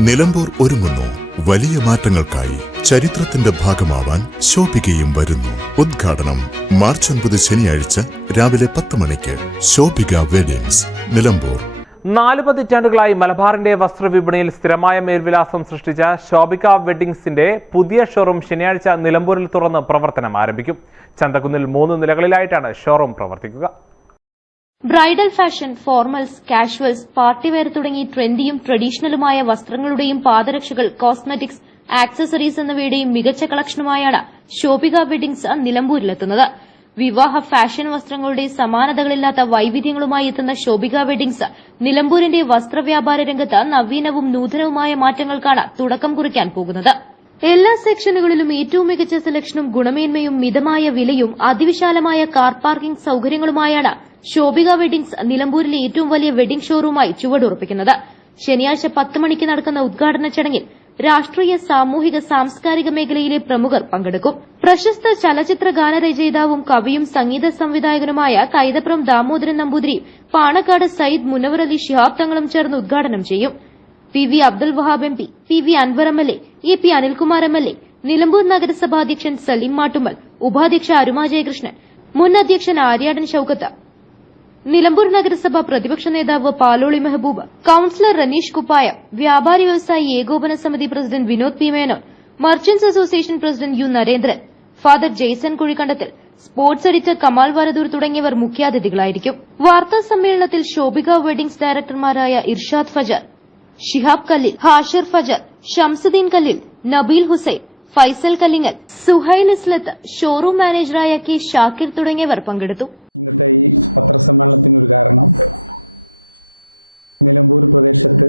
നിലമ്പൂർ ഒരുങ്ങുന്നു. വലിയ മാറ്റങ്ങൾക്കായി ചരിത്രത്തിന്റെ ഭാഗമാവാൻ ശോഭികയും വരുന്നു. ഉദ്ഘാടനം മാർച്ച് ഒൻപത് ശനിയാഴ്ച രാവിലെ പത്ത് മണിക്ക് ശോഭിക വെഡിങ്സ് നിലമ്പൂർ. നാല് പതിറ്റാണ്ടുകളായി മലബാറിന്റെ വസ്ത്രവിപണിയിൽ സ്ഥിരമായ മേൽവിലാസം സൃഷ്ടിച്ച ശോഭിക വെഡിങ്സിന്റെ പുതിയ ഷോറൂം ശനിയാഴ്ച നിലമ്പൂരിൽ തുറന്ന് പ്രവർത്തനം ആരംഭിക്കും. ചന്തക്കുന്നിൽ മൂന്ന് നിലകളിലായിട്ടാണ് ഷോറൂം പ്രവർത്തിക്കുക. Bridal fashion formals casuals party wear തുടങ്ങി ട്രെൻഡിയും ട്രഡീഷണലുമായ വസ്ത്രങ്ങളുടെയും പാദരക്ഷകൾ കോസ്മെറ്റിക്സ് ആക്സസറീസ് എന്നിവയുടെയും മികച്ച കളക്ഷനുമായാണ് ശോഭിക വെഡിംഗ്സ് നിലമ്പൂരിലെത്തുന്നത്. വിവാഹ ഫാഷൻ വസ്ത്രങ്ങളുടെ സമാനതകളില്ലാത്ത വൈവിധ്യങ്ങളുമായി എത്തുന്ന ശോഭിക വെഡിംഗ്സ് നിലമ്പൂരിന്റെ വസ്ത്രവ്യാപാര രംഗത്ത് നവീനവും നൂതനവുമായ മാറ്റങ്ങൾക്കാണ് തുടക്കം കുറിക്കാൻ പോകുന്നത്. എല്ലാ സെക്ഷനുകളിലും ഏറ്റവും മികച്ച സെലക്ഷനും ഗുണമേന്മയും മിതമായ വിലയും അതിവിശാലമായ കാർ പാർക്കിംഗ് സൌകര്യങ്ങളുമായാണ് ശോഭിക വെഡിംഗ്സ് നിലമ്പൂരിലെ ഏറ്റവും വലിയ വെഡിംഗ് ഷോറൂമായി ചുവടുറപ്പിക്കുന്നത്. ശനിയാഴ്ച പത്ത് മണിക്ക് നടക്കുന്ന ഉദ്ഘാടന ചടങ്ങിൽ രാഷ്ട്രീയ സാമൂഹിക സാംസ്കാരിക മേഖലയിലെ പ്രമുഖർ പങ്കെടുക്കും. പ്രശസ്ത ചലച്ചിത്ര ഗാനരചയിതാവും കവിയും സംഗീത സംവിധായകനുമായ കൈതപ്രം ദാമോദരൻ നമ്പൂതിരി പാണക്കാട് സയ്യിദ് മുനവർ അലി ശിഹാബ് തങ്ങളും ചേർന്ന് ഉദ്ഘാടനം ചെയ്യും. P V Abdul Wahab M P P V Anvar M L A A P Anilkumar M L A Nilambur നഗരസഭാ അധ്യക്ഷൻ സലീം മാട്ടുമ്മൽ ഉപാധ്യക്ഷ അരുമ ജയകൃഷ്ണൻ മുൻ അധ്യക്ഷൻ ആര്യാടൻ ഷൌക്കത്ത് നിലമ്പൂർ നഗരസഭ പ്രതിപക്ഷ നേതാവ് പാലോളി മെഹബൂബ് കൌൺസിലർ റനീഷ് കുപ്പായ വ്യാപാരി വ്യവസായി ഏകോപന സമിതി president Vinod P Menon merchants association president U Narendran father Jaison Kuzhikandathil sports editor Kamal Varadoor തുടങ്ങിയവർ മുഖ്യാതിഥികളായിരിക്കും. വാർത്താ സമ്മേളനത്തിൽ ശോഭിക വെഡിംഗ്സ് ഡയറക്ടർമാരായ ഇർഷാദ് ഫജർ ഷിഹാബ് കല്ലിൽ ഹാഷിർ ഫജർ ഷംസുദ്ദീൻ കല്ലിൽ നബീൽ ഹുസൈൻ ഫൈസൽ കല്ലിങ്ങൽ സുഹൈൽ ഇസ്ലത്ത് ഷോറൂം മാനേജറായ കെ ഷാക്കിർ തുടങ്ങിയവർ പങ്കെടുത്തു. ഇന്നത്തെ ഈ പത്രസമ്മേളനത്തിനൊരു കാരണം നിലമ്പൂർ പ്രദേശത്ത്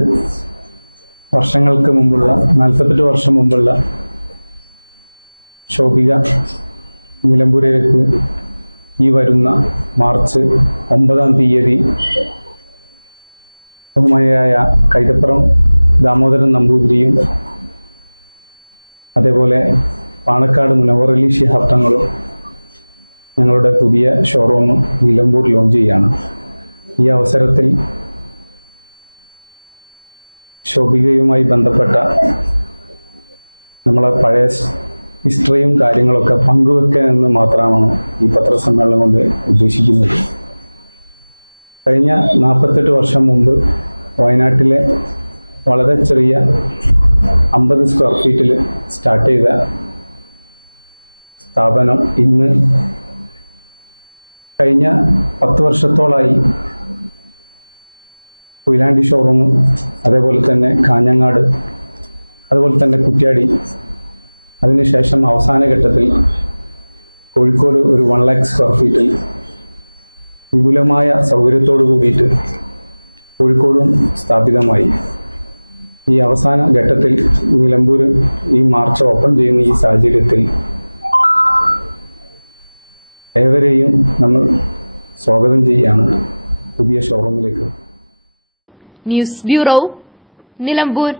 വർഷങ്ങൾക്ക് മുമ്പുള്ള നാൽപ്പത്തെട്ട് വർഷം മുമ്പുള്ള ശോഭിക നിലമ്പൂരിലേക്ക് ഈ വരുന്ന മാർച്ച് ഒമ്പതാം തീയതി ബഹുമാനിയായ കൈതപ്പുറം ദാമോദരൻ നമ്പൂതിരിയും അതേപോലെ പാണക്കാട് മുനവർ അലി ഷിഹാബ് തങ്ങളും ഞങ്ങളുടെ പുതിയ ഷോറൂം നിലമ്പൂർ ലോഞ്ച് ചെയ്യാണ്. ഈ അവസരത്തിൽ ശോഭികയുമായി ബന്ധപ്പെട്ട നമ്മളെ പഴയ ഹിസ്റ്ററിയും കാര്യങ്ങളൊക്കെ പങ്കുവെക്കുക എന്ന് മാത്രമാണ് ഈ പത്രസമ്മേളനം കൊണ്ട് ഉദ്ദേശിക്കുന്നത്. കഴിഞ്ഞ നാൽപ്പത്തെട്ട് വർഷം മുമ്പ് വയനാട്ടിലെ വളരെ ചെറിയ അമ്പത് സ്ക്വയർ ഫീറ്റിൽ സ്റ്റാർട്ട് ചെയ്ത സ്ഥാപനം ഇന്ന് കഴിഞ്ഞ പത്ത് വർഷത്തോളായി കുയിലാണ്ടി ഷോറൂം അതേപോലെ തന്നെ കാഞ്ഞങ്ങാട് അതുപോലെ തന്നെ കുറ്റ്യാടി. അതിനുശേഷം അവസാന ഘട്ടത്തിൽ കോഴിക്കോട് ഒരു വൺ ലാക്ക് സ്ക്വയർ ഫീറ്റിൽ വിപുലമായ സൗകര്യത്തോടു കൂടിയിട്ട് കോഴിക്കോടും സ്ഥാപിതമായി. ഈ അവസാന ഘട്ടത്തിൽ നിലമ്പൂർ ഈ മാർച്ച് ഓപ്പൺ ചെയ്യുന്ന ഈ സാഹചര്യത്തിൽ ഏവരെയും നമ്മൾ സ്വാഗതം ചെയ്യുകയാണ് പുതിയ ഷോറൂമിലേക്ക് ന്യൂസ് ബ്യൂറോ നിലമ്പൂർ.